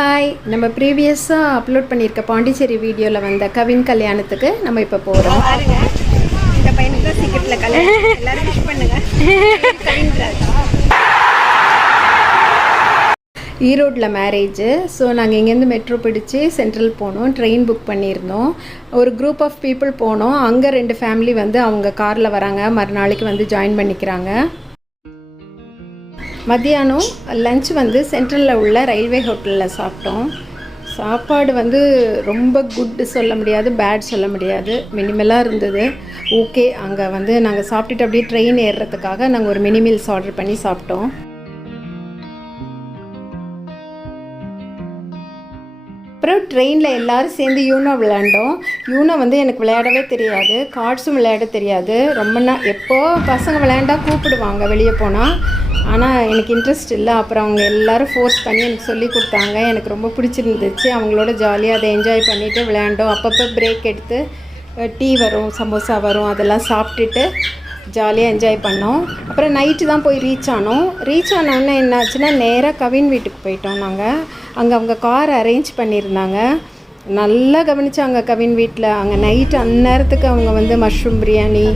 Hi, நம்ம ப்ரீவியஸாக upload பண்ணியிருக்க பாண்டிச்சேரி வீடியோவில் வந்த கவின் கல்யாணத்துக்கு நம்ம இப்போ போகிறோம். பாருங்க, இந்த பையனுக்கு தான் சீக்கிரத்தில் கல்யாணம். எல்லாரும் விஷ் பண்ணுங்க. ஈரோட்டில் மேரேஜு. ஸோ நாங்கள் இங்கேருந்து மெட்ரோ பிடிச்சி சென்ட்ரல் போனோம். ட்ரெயின் புக் பண்ணியிருந்தோம். ஒரு குரூப் ஆஃப் பீப்புள் போனோம். அங்கே 2 ஃபேமிலி வந்து அவங்க காரில் வராங்க, மறுநாளைக்கு வந்து ஜாயின் பண்ணிக்கிறாங்க. மத்தியானம் லஞ்ச் வந்து சென்ட்ரலில் உள்ள ரயில்வே ஹோட்டலில் சாப்பிட்டோம். சாப்பாடு வந்து ரொம்ப குட் சொல்ல முடியாது, பேட் சொல்ல முடியாது, மினிமலாக இருந்தது. ஓகே, அங்கே வந்து நாங்கள் சாப்பிட்டுட்டு அப்படியே ட்ரெயின் ஏறுறதுக்காக நாங்கள் ஒரு மினி மீல்ஸ் ஆர்டர் பண்ணி சாப்பிட்டோம். அப்புறம் ட்ரெயினில் எல்லோரும் சேர்ந்து யூனோ விளையாண்டோம். யூனோ வந்து எனக்கு விளையாடவே தெரியாது, கார்ட்ஸும் விளையாட தெரியாது. ரொம்ப எப்போ பசங்க விளையாண்டா கூப்பிடுவாங்க வெளியே போனால், ஆனால் எனக்கு இன்ட்ரெஸ்ட் இல்லை. அப்புறம் அவங்க எல்லோரும் ஃபோர்ஸ் பண்ணி எனக்கு சொல்லி கொடுத்தாங்க. எனக்கு ரொம்ப பிடிச்சிருந்துச்சு. அவங்களோட ஜாலியாக அதை என்ஜாய் பண்ணிவிட்டு விளையாண்டோம். அப்பப்போ பிரேக் எடுத்து டீ வரும், சமோசா வரும், அதெல்லாம் சாப்பிட்டுட்டு ஜாலியாக என்ஜாய் பண்ணோம். அப்புறம் நைட்டு தான் போய் ரீச் ஆனோடனே என்னாச்சுன்னா நேராக கவின் வீட்டுக்கு போயிட்டோம். நாங்கள் அங்கே அவங்க கார் அரேஞ்ச் பண்ணியிருந்தாங்க. நல்லா கவனித்தாங்க கவின் வீட்டில். அங்கே நைட்டு அந்நேரத்துக்கு அவங்க வந்து மஷ்ரூம் பிரியாணி,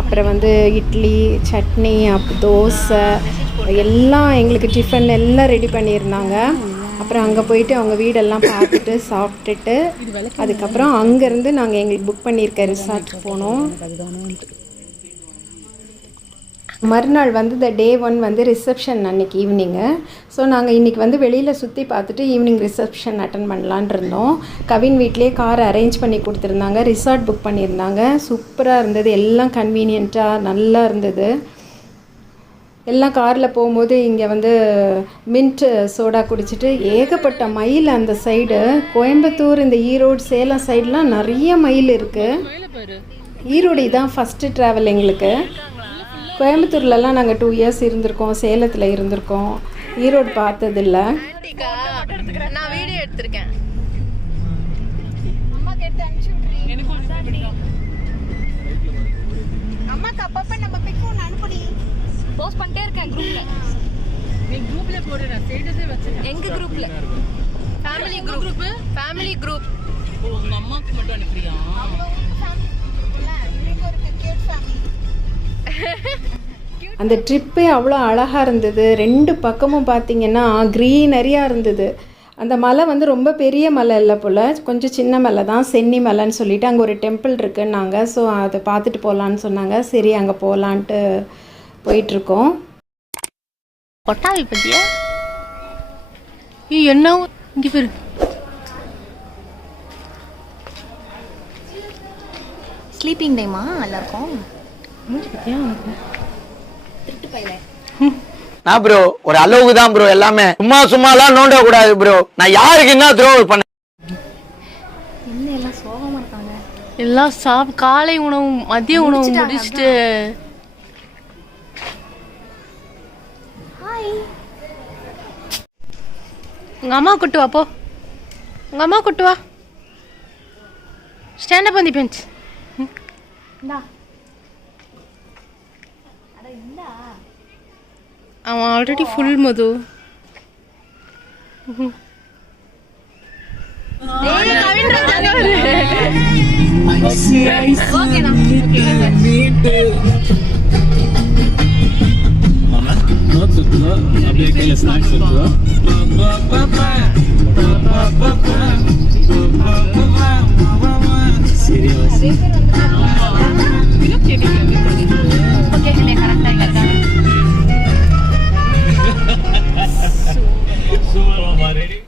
அப்புறம் வந்து இட்லி, சட்னி, தோசை எல்லாம் எங்களுக்கு டிஃபன் எல்லாம் ரெடி பண்ணியிருந்தாங்க. அப்புறம் அங்கே போயிட்டு அவங்க வீடெல்லாம் பார்த்துட்டு சாப்பிட்டுட்டு அதுக்கப்புறம் அங்கேருந்து நாங்கள் எங்களுக்கு புக் பண்ணியிருக்க ரிசார்ட்டுக்கு போனோம். மறுநாள் வந்து இந்த டே 1 வந்து ரிசப்ஷன் அன்றைக்கி ஈவினிங்கு. ஸோ நாங்கள் இன்றைக்கி வந்து வெளியில் சுற்றி பார்த்துட்டு ஈவினிங் ரிசப்ஷன் அட்டன் பண்ணலான் இருந்தோம். கவின் வீட்லேயே கார் அரேஞ்ச் பண்ணி கொடுத்துருந்தாங்க, ரிசார்ட் புக் பண்ணியிருந்தாங்க. சூப்பராக இருந்தது, எல்லாம் கன்வீனியண்ட்டாக நல்லா இருந்தது. எல்லாம் காரில் போகும்போது இங்கே வந்து மின்ட் சோடா குடிச்சிட்டு ஏகப்பட்ட மயில். அந்த சைடு கோயம்புத்தூர், இந்த ஈரோடு, சேலம் சைடெலாம் நிறைய மயில் இருக்குது. ஈரோடு தான் ஃபஸ்ட்டு ட்ராவல் எங்களுக்கு. கோயம்புத்தூர்லலாம் நாங்கள் 2 இயர்ஸ் இருந்திருக்கோம், சேலத்தில் இருந்திருக்கோம், ஈரோடு பார்த்ததில்ல. நான் வீடியோ எடுத்திருக்கேன். அம்மாக்கு அப்பப்ப நம்ம பிக் ஒன்று அனுப்பி போஸ்ட் பண்ணிட்டே இருக்கேன் குரூப்ல. நீ குரூப்ல போடு, நான் ஸ்டேட்டஸே வச்சிருக்கேன். எங்க குரூப்ல? Family group. ஓ, உங்க அம்மாக்கு மட்டும் அனுப்புறியா? அந்த ட்ரிப்பே அவ்வளோ அழகாக இருந்தது. 2 பக்கமும் பார்த்திங்கன்னா க்ரீனரியாக இருந்தது. அந்த மலை வந்து ரொம்ப பெரிய மலை இல்லை போல், கொஞ்சம் சின்ன மலை தான், சென்னி மலைன்னு சொல்லிவிட்டு அங்கே ஒரு டெம்பிள் இருக்குன்னாங்க. ஸோ அதை பார்த்துட்டு போகலான்னு சொன்னாங்க. சரி, அங்கே போகலான்ட்டு போயிட்டுருக்கோம். கொட்டாவி பத்தியா என்ன இங்கே பேர் ஸ்லீப்பிங் டைமா எல்லாருக்கும்? நான் ப்ரோ ஒரு அளவுக்கு தான் ப்ரோ, எல்லாமே சும்மாலாம் நோண்ட கூடாது ப்ரோ. நான் யாருக்கு என்ன த்ரோ பண்ண? என்ன எல்லாம் சோகமா இருக்காங்க? எல்லாம் காலை உணவு மதிய உணவு முடிச்சுட்டு உங்க அம்மா கூட்டு வா, போ உங்க அம்மா கூட்டு வா. Stand up on the bench. அவன் ஆல்ரெடி ஃபுல் மது. அப்படியே கையில ஸ்நாக்ஸ் இருக்குதா?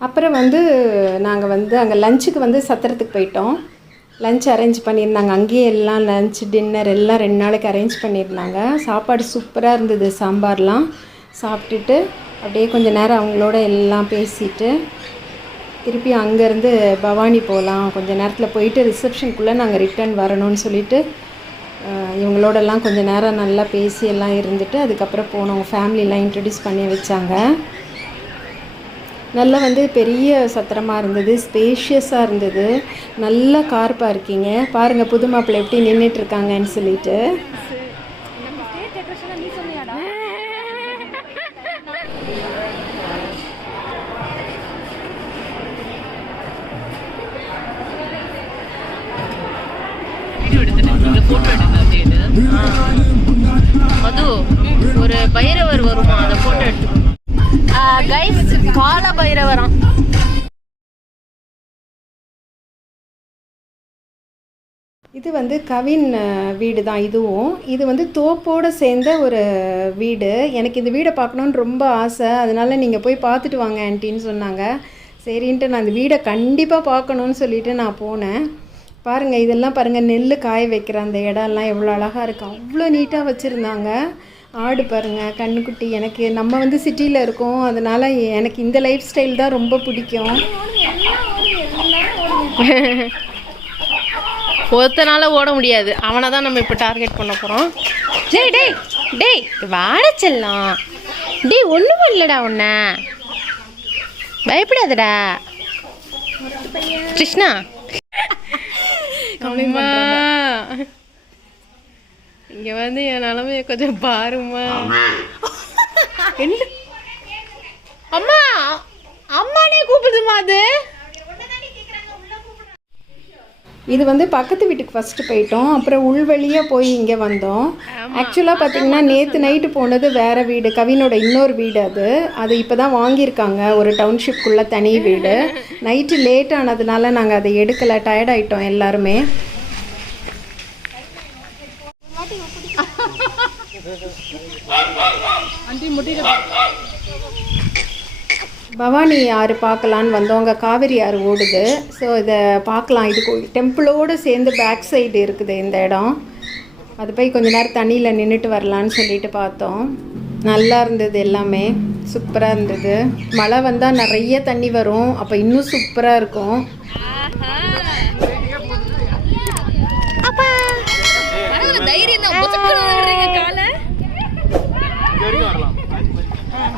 அப்புறம் வந்து நாங்கள் வந்து அங்கே லஞ்சுக்கு வந்து சத்திரத்துக்கு போயிட்டோம். லஞ்ச் அரேஞ்ச் பண்ணியிருந்தாங்க. அங்கேயே எல்லாம் லஞ்ச் டின்னர் எல்லாம் 2 நாளைக்கு அரேஞ்ச் பண்ணியிருந்தாங்க. சாப்பாடு சூப்பராக இருந்தது. சாம்பார்லாம் சாப்பிட்டுட்டு அப்படியே கொஞ்சம் நேரம் அவங்களோட எல்லாம் பேசிட்டு திருப்பி அங்கேருந்து பவானி போகலாம், கொஞ்சம் நேரத்தில் போயிட்டு ரிசப்ஷனுக்குள்ளே நாங்கள் ரிட்டர்ன் வரணும்னு சொல்லிவிட்டு இவங்களோடலாம் கொஞ்சம் நேரம் நல்லா பேசி எல்லாம் இருந்துட்டு அதுக்கப்புறம் போனோம். ஃபேமிலியெலாம் இன்ட்ரடியூஸ் பண்ணி வச்சாங்க. நல்லா வந்து பெரிய சத்திரமாக இருந்தது, ஸ்பேஷியஸாக இருந்தது. நல்ல கார் பார்க்கிங்க. பாருங்கள் புது மாப்பிள்ளை எப்படி நின்றுட்டுருக்காங்கன்னு சொல்லிட்டு. போட்டோ எடுக்கிறது இது. அது ஒரு பைரவர் வருமா, அதை போட்டோ எடுத்துக்கணும். கைஸ், கால பைரவராம். இது வந்து கவின் வீடு தான் இதுவும். இது வந்து தோப்போடு சேர்ந்த ஒரு வீடு. எனக்கு இந்த வீடை பார்க்கணுன்னு ரொம்ப ஆசை. அதனால் நீங்கள் போய் பார்த்துட்டு வாங்க ஆன்ட்டின்னு சொன்னாங்க. சரின்ட்டு நான் இந்த வீடை கண்டிப்பாக பார்க்கணுன்னு சொல்லிவிட்டு நான் போனேன். பாருங்கள், இதெல்லாம் பாருங்கள், நெல் காய வைக்கிற அந்த இடம்லாம் எவ்வளோ அழகாக இருக்குது. அவ்வளோ நீட்டாக வச்சுருந்தாங்க. ஆடு பாருங்கள், கண்ணுக்குட்டி. எனக்கு நம்ம வந்து சிட்டியில் இருக்கோம், அதனால் எனக்கு இந்த லைஃப் ஸ்டைல் தான் ரொம்ப பிடிக்கும். ஒருத்தனால ஓட முடியாது, அவனை தான் நம்ம இப்போ டார்கெட் பண்ண போகிறோம். டேய் டேய் டேய், வாட செல்லாம். டேய், ஒன்றும் இல்லைடா, உன்னை பயப்படாதடா கிருஷ்ணா. அம்மா, இங்க வந்து என் நிலமைய கொஞ்சம் பாருமா. என்ன அம்மா, அம்மானே கூப்பிடுதுமா அது. இது வந்து பக்கத்து வீட்டுக்கு ஃபஸ்ட்டு போயிட்டோம். அப்புறம் உள்வெளியாக போய் இங்கே வந்தோம். ஆக்சுவலாக பார்த்திங்கன்னா நேற்று நைட்டு போனது வேறு வீடு, கவினோட இன்னொரு வீடு. அது இப்போ தான் வாங்கியிருக்காங்க, ஒரு டவுன்ஷிப்குள்ளே தனி வீடு. நைட்டு லேட் ஆனதுனால நாங்கள் அதை எடுக்கலை, டயர்ட் ஆகிட்டோம் எல்லாருமே. பவானி ஆறு பார்க்கலான்னு வந்தோம். அங்கே காவேரி ஆறு ஓடுது. ஸோ இதை பார்க்கலாம். இது டெம்பிளோடு சேர்ந்து பேக் சைடு இருக்குது இந்த இடம். அது போய் கொஞ்ச நேரம் தண்ணியில் நின்றுட்டு வரலான்னு சொல்லிட்டு பார்த்தோம். நல்லா இருந்தது, எல்லாமே சூப்பராக இருந்தது. மழை வந்தால் நிறைய தண்ணி வரும், அப்போ இன்னும் சூப்பராக இருக்கும்.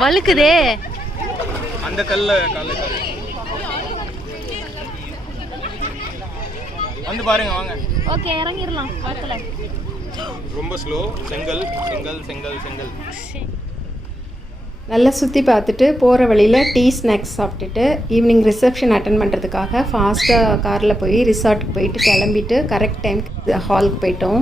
வழுக்குதே அந்த கல்ல கால வந்து பாருங்க, வாங்க. ஓகே, இறங்கிரலாம். பக்கத்துல ரொம்ப ஸ்லோ. செங்கல் செங்கல் செங்கல் செங்கல். நல்லா சுற்றி பார்த்துட்டு போகிற வழியில் டீ ஸ்நாக்ஸ் சாப்பிட்டுட்டு ஈவினிங் ரிசப்ஷன் அட்டன் பண்ணுறதுக்காக ஃபாஸ்ட்டாக காரில் போய் ரிசார்ட்டுக்கு போயிட்டு கிளம்பிட்டு கரெக்ட் டைம்க்கு ஹாலுக்கு போயிட்டோம்.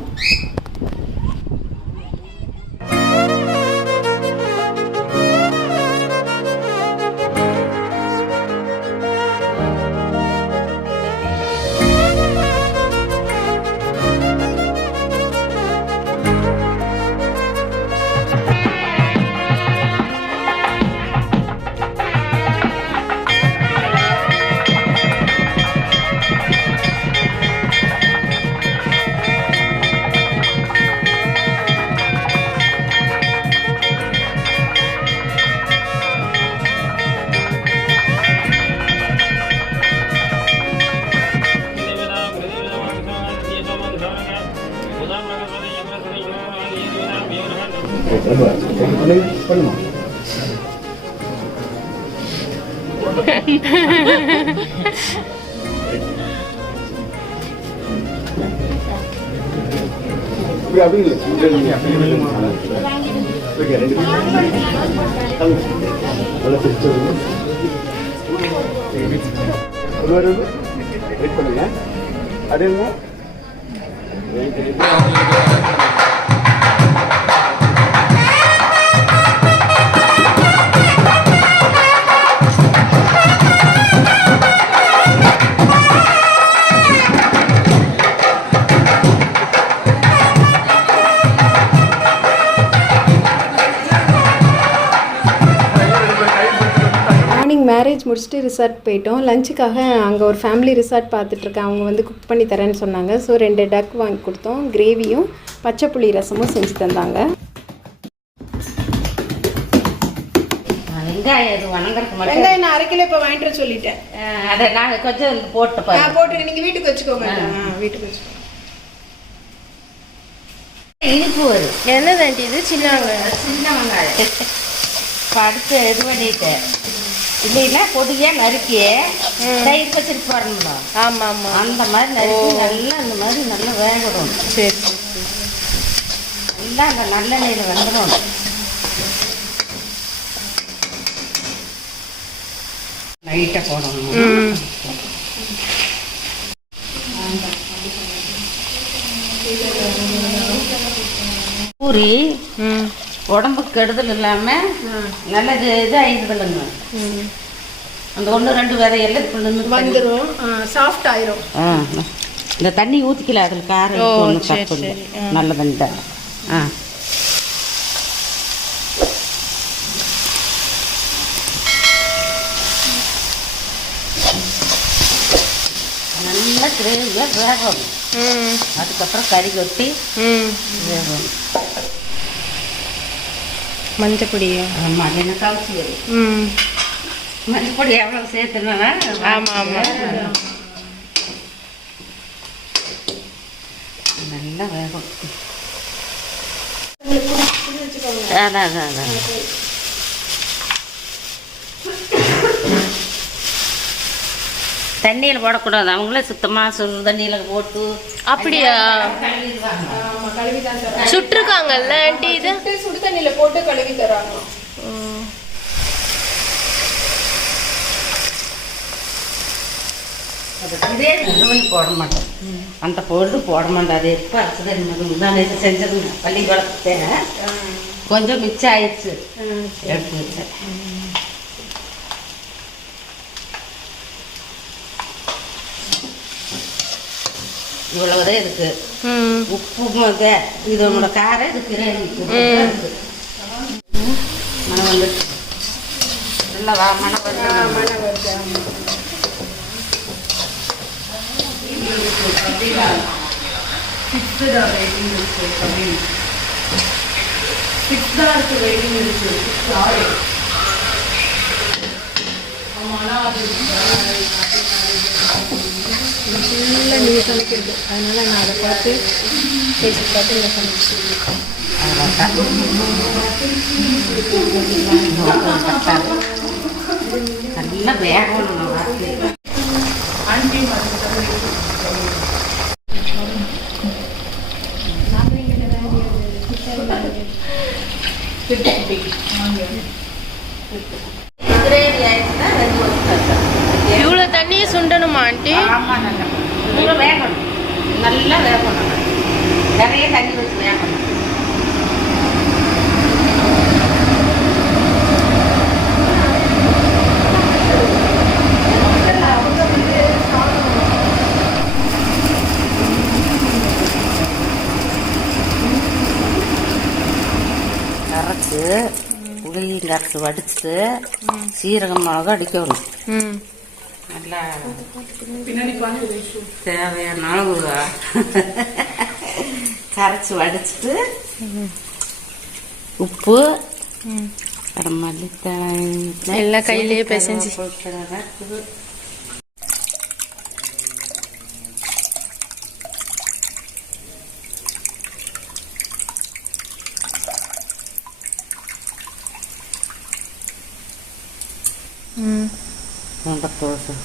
மேரேஜ் முடிச்சுட்டு ரிசார்ட் போயிட்டோம். லஞ்சுக்காக அங்கே ஒரு ஃபேமிலி ரிசார்ட் பார்த்துட்ருக்கேன். அவங்க வந்து குக் பண்ணி தரேன்னு சொன்னாங்க. ஸோ 2 டக் வாங்கி கொடுத்தோம். கிரேவியும் பச்சை புளி ரசமும் செஞ்சு தந்தாங்க. வெங்காயம் நான் 1/2 கிலோ இப்போ வாங்கிட்டு வர சொல்லிட்டேன். அதை நாங்கள் கொஞ்சம் போட்டு நீங்கள் வீட்டுக்கு வச்சுக்கோங்க. வீட்டுக்கு வச்சுக்கோங்க. இனிப்பு வரும். என்னது ஆண்டி இது? சின்ன வெங்காயம். சின்ன வெங்காயம் படுத்து இது பண்ணிட்டேன். இல்லைன்னா பொடியாக நறுக்கி தயிர் பச்சடி போடணும்ல. ஆமாம் ஆமாம், அந்த மாதிரி நறுக்கி நல்லா இந்த மாதிரி நல்லா வேகணும். சரி, நல்லா அந்த நல்லெண்ணெயில் வெந்துடும். லைட்டாக போடணும். ஊறி ம் உடம்புக்கு கெடுதல் இல்லாமல் நல்ல இதாகிடுதுல்லைங்க. அந்த 1-2 விதையெல்லாம் இதுக்குள்ள நின்று வந்துடும், சாஃப்ட் ஆயிரும். இந்த தண்ணி ஊற்றிக்கல, அதில் காரம் ஓ, ஒன்றும் சரி, தப்பு இல்லை. சரி. நல்ல தண்ணி தான். நல்லா கிரேவியாக வேகணும். ம் அதுக்கப்புறம் கறி கொட்டி ம் வேகணும். மஞ்சப்பொடியா? ஆமாம், அது என்ன கவுச்சி வரும். ம் மஞ்சப்பொடி எவ்வளோ சேர்த்துனா? ஆமாம் ஆமாம். நல்லா வேகும். அதான் தண்ணியில் போடக்கூடாது, அவங்களே சுத்தமாக சுடு தண்ணியில் போட்டு. அப்படியா? கழுவிதான் தராங்க. சுட்டிருக்காங்கல்ல ஆண்டி இது? சுடு தண்ணியில போட்டு கழுவி தராங்க. இதே நெடுவலி போட மாட்டோம், அந்த பொருள் போட மாட்டோம். அது எப்போ அரைச்சது தான் செஞ்சதுங்க. பள்ளிக்கூடத்தை கொஞ்சம் மிச்சம் ஆயிடுச்சு, எடுத்து வச்சேன். இவ்வளவுதான் இருக்கு. உப்பு இதோட காரம் இதுக்கு மனம் வந்து நல்லா மனம் வருது. ஃபுல்லாக நீ சமைக்கிறது, அதனால நான் அதை பார்த்து பேசி பார்த்து நான் சமைச்சிருக்கேன். நல்லா வேகணும். இவ்வளோ தண்ணியை சுண்டணுமா ஆண்டி? ஆமாம், நல்லா வேகணும். நல்லா வேகணும், நிறைய தண்ணி வச்சு வேகணும். கரைச்சி புளியும் கரைச்சி வடிச்சிட்டு சீரகம் மிளகா அடிக்கணும். நல்லா தேவையான அளவு கரைச்சி வடிச்சிட்டு உப்பு மல்லித்தழை எல்லாம் கையிலேயே பிசைஞ்சு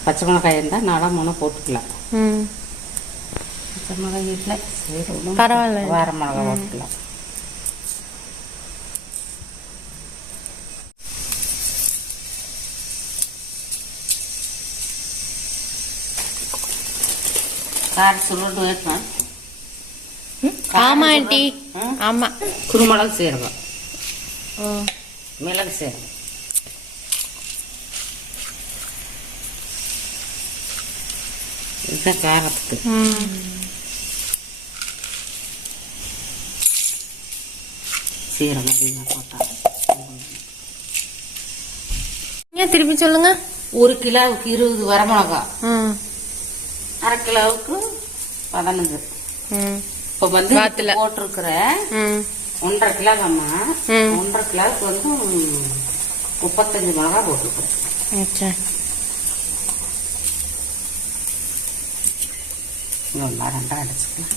பச்சை மிளகாய் இருந்தால் 4-3 போட்டுக்கலாம். பச்சை மிளகாய் இல்லை, சரி பரவாயில்ல, வேற மிளகாய் போட்டுக்கலாம். கார சுருண்டு வைக்கணும். ஆமா ஆண்டி, ஆமா. குருமிளகு சீரகம், மிளகு சீரகம், இதுதான் காரத்துக்கு. சீரகம் அதிகமாக போட்டால். ஏன் திருப்பி சொல்லுங்க. 1 கிலோவுக்கு 20 வரமிளகா, 1/2 கிலோவுக்கு 15. இப்போ வந்து போட்டிருக்கிறேன் 1.5 கிலோவாம்மா. 1.5 கிலோவுக்கு வந்து 35 மிளகா போட்டிருக்கிறேன். இன்னும் 2 அடிச்சுக்கலாம்.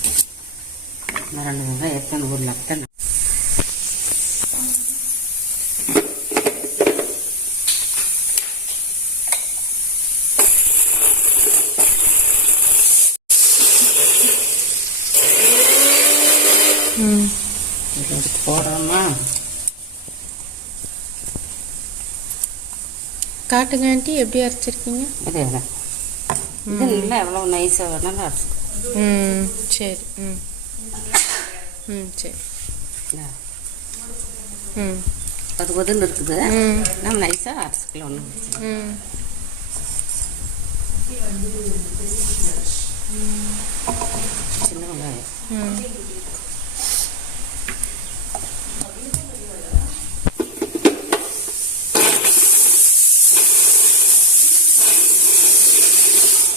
இன்னும் 2 வெங்காயம் எத்தனை உருளைத்தனை. போடுறோமா? காட்டுங்க ஆண்டி, எப்படி அரைச்சிருக்கீங்க? இது நல்லா எவ்வளோ நைஸாக வேணாலும் அரைச்சிக்கலாம். சரி. சரி. ம் பொதுன்னு இருக்குது. ம் நம்ம நைஸாக அரைச்சிக்கலாம் ஒன்றும். ம் சின்ன வெங்காயம். ம்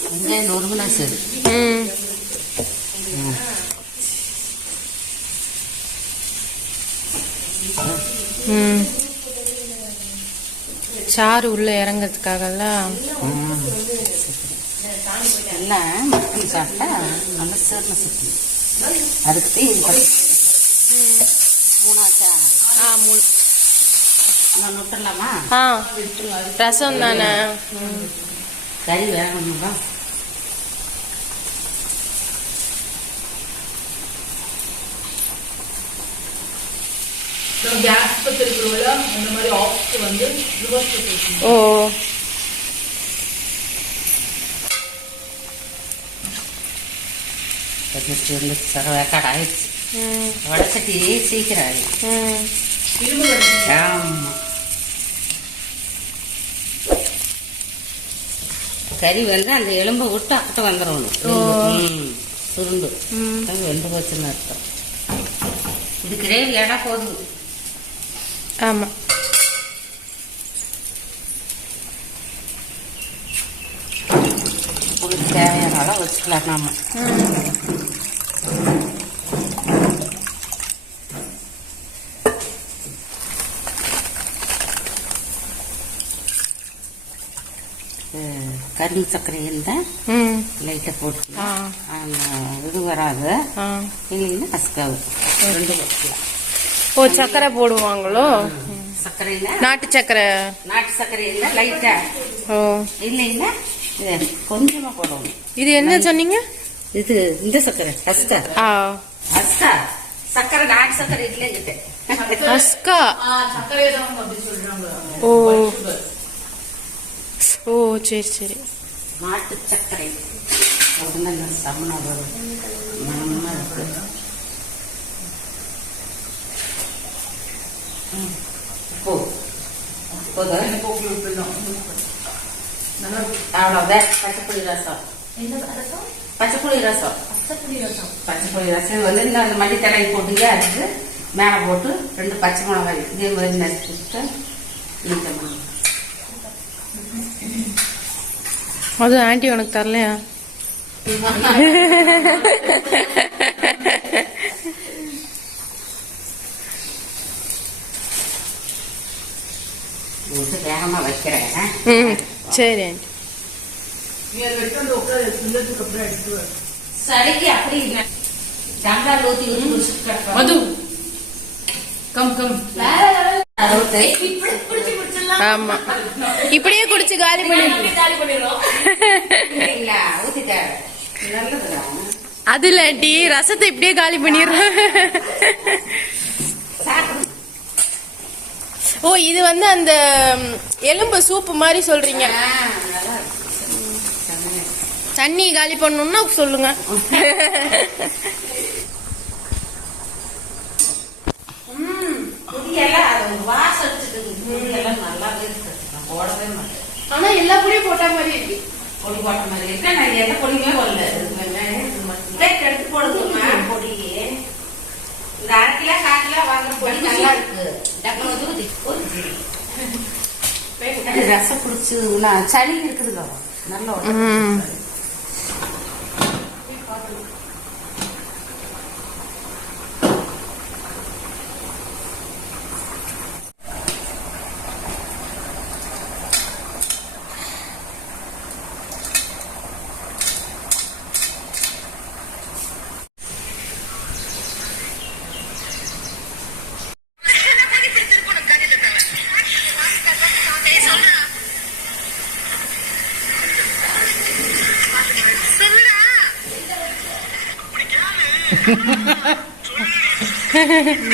வெங்காயம் நொறுங்குனா சரி. ம் ம் சாறு உள்ள இறங்கிறதுக்காகல. எல்லாம் மட்டன் சாப்பிட்டா நல்லா சேர்ந்து சுற்றி அதுக்கு இது மூணாச்சா மூணு. நான் விட்டுடலாமா? ரசம் தானே. கறி வேகணுங்களா? ஓ வேக்காடு ஆயிடுச்சு. வடச்சட்டி சீக்கிரம் ஆயிடுச்சு. ஆமாம். கறி வந்து அந்த எலும்பை விட்டு அப்பட்ட வந்துடணும். சுருண்டு வெந்து போச்சுன்னு அர்த்தம். இது கிரேவி ஏடா போதும். ஆமாம். உங்களுக்கு தேவையான அளவு வச்சுக்கலாம் நாம. கரும்பு சர்க்கரை இருந்தால் லைட்டாக போட்டுக்கலாம். அந்த இது வராது. இல்லைன்னா கசக்காது. ரெண்டு போட்டுக்கலாம். ஓ சர்க்கரை போடுவாங்களோ? சர்க்கரை நாட்டு சர்க்கரை. நாட்டு சர்க்கரை இருந்தால் லைட்டாக. ஓ இல்லைன்னா கொஞ்சமாக போடணும். இது என்ன சொன்னீங்க? இது இந்த சர்க்கரை அஸ்கா. அஸ்கா சர்க்கரை நாட்டு சர்க்கரை இல்லைங்கிட்ட அஸ்கா. ஓ ஓ சரி சரி. நாட்டு சர்க்கரை சமணம் வரும். மனமா இருக்கு. அவ்வளோதான். பச்சைப்புளி ரசம். பச்சைப்புளி ரசம். பச்சைப்புளி ரசம் வந்து இந்த அந்த மல்லித்தலை போட்டுங்க அரைச்சு மேலே போட்டு 2 பச்சை மிளகாய் இதே மாதிரி நசுக்கிட்டு நீட்டணும். அது ஆண்டி உனக்கு தரலையா? வேகமா வைக்கிறேன். சரி ஆண்டி. சரிக்கு அப்படி இல்லை. டம்ளர் ஊற்றி ஊற்றி மது கம் கம். ஆமா இப்படியே குடிச்சு காலி பண்ணிடுறோம். ஊத்திட்டாரு. நல்லதுதான். அது இல்லாட்டி ரசத்தை இப்படியே காலி பண்ணிடுறோம். ஓ இது வந்து அந்த எலும்பு சூப்பு மாதிரி சொல்றீங்க. தண்ணி காலி பண்ணணும்னா சொல்லுங்க. வாசம் அடிச்சுட்டு நல்லாவே இருக்கு. போடவே மாட்டேன். ஆனா எல்லா பொடியும் போட்ட மாதிரி இருக்கு. பொடி போட்ட மாதிரி இருக்கு. நான் எந்த பொடியுமே போடல. எடுத்து போடுதுமா பொடி. இந்த 1/2 கிலோ 1/4 கிலோ வாங்குற பொடி நல்லா இருக்கு. ரசம் குடிச்சு சளி இருக்குதுங்க நல்ல.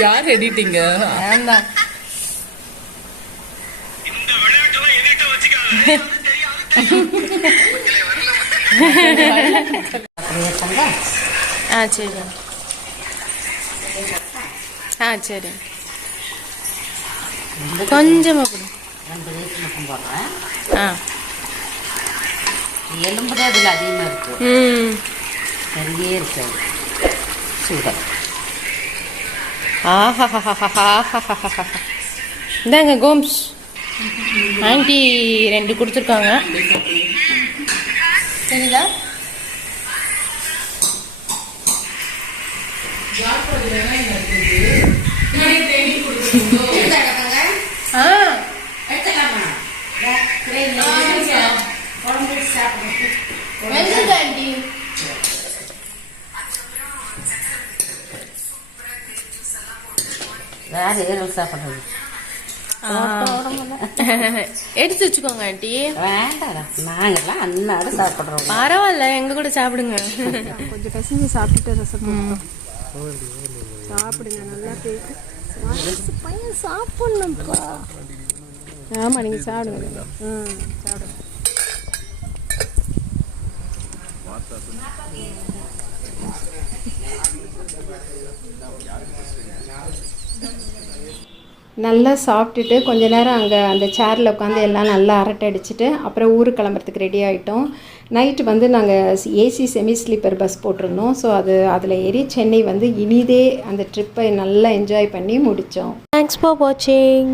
யார் எடிட்டிங்க? வேண்டாம். சரி. சரி. கொஞ்சமாக கொடு. 2 ரைஸ் மட்டும் போடுறேன். ஆ எலும்பு தான் இதில் அதிகமாக இருக்கும், ம் நிறையே இருக்காது. சூடாக ஆஹாஹாஹாஹாஹாஹாஹா. இந்தாங்க கோம்ஸ், ஆண்டி 2 கொடுத்துருக்காங்க. சரிதா? ஆ எடுத்துக்கலாமா? குழம்பு சாப்பிடுறேன். வெந்தது ஆண்டி. வேறு ஈரல் சாப்பிட்றது எடுத்து வச்சுக்கோங்க ஆண்டி. வேண்டாம், நாங்கெல்லாம் அன்னாடு சாப்பிட்றோம். பரவாயில்ல, எங்க கூட சாப்பிடுங்க. கொஞ்சம் பசங்க சாப்பிட்டுட்டு ரசம் சாப்பிடுங்க, நல்லா பேசு. பையன் சாப்பிடணும்ப்பா. ஆமாம், நீங்கள் சாப்பிடுங்க. சாப்பிடுங்க. நல்லா சாப்பிட்டுட்டு கொஞ்ச நேரம் அங்கே அந்த சேரில் உட்காந்து எல்லாம் நல்லா அரட்டை அடிச்சுட்டு அப்புறம் ஊருக்கு கிளம்புறதுக்கு ரெடி ஆகிட்டோம். நைட்டு வந்து நாங்கள் ஏசி செமி ஸ்லீப்பர் பஸ் போட்டிருந்தோம். ஸோ அதில் ஏறி சென்னை வந்து இனிதே அந்த ட்ரிப்பை நல்லா என்ஜாய் பண்ணி முடித்தோம். தேங்க்ஸ் ஃபார் வாட்சிங்.